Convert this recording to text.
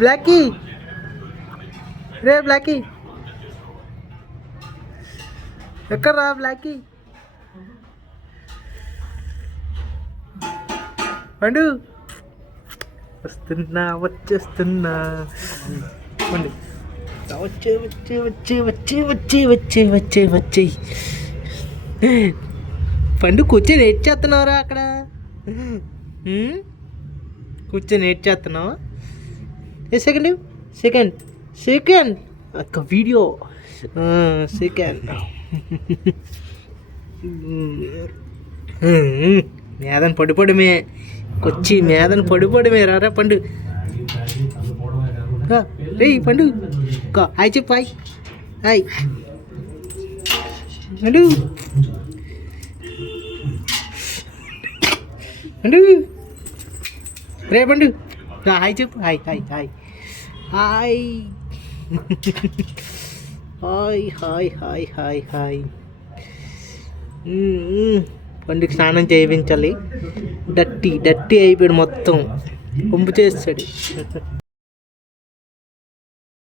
Blackie రే Blackie ఎక్కడ్రా Blackie పండు వస్తున్నా వచ్చేస్తున్నా పండు వచ్చే వచ్చే వచ్చే వచ్చే వచ్చే వచ్చే వచ్చే వచ్చే పండు కూర్చొని ఏడ్ చేస్తున్నావురా అక్కడ కూర్చొని ఏడ్ చేస్తున్నావా సెకండ్ సెకండ్ సెకండ్ ఒక వీడియో సెకండ్ మేదన పడిపోవడమే కొచ్చి మేదన పడిపోవడమే రారా పండు రే పండు హాయ్ చెప్పు హాయ్ హాయ్ పండు పండు రే పండు హాయ్ చెప్పు hi hi hi hi hi hi hi hi hi పండుగ స్నానం చేయించాలి. డట్టి డట్టి అయిపోయాడు, మొత్తం పంపు చేస్తాడు.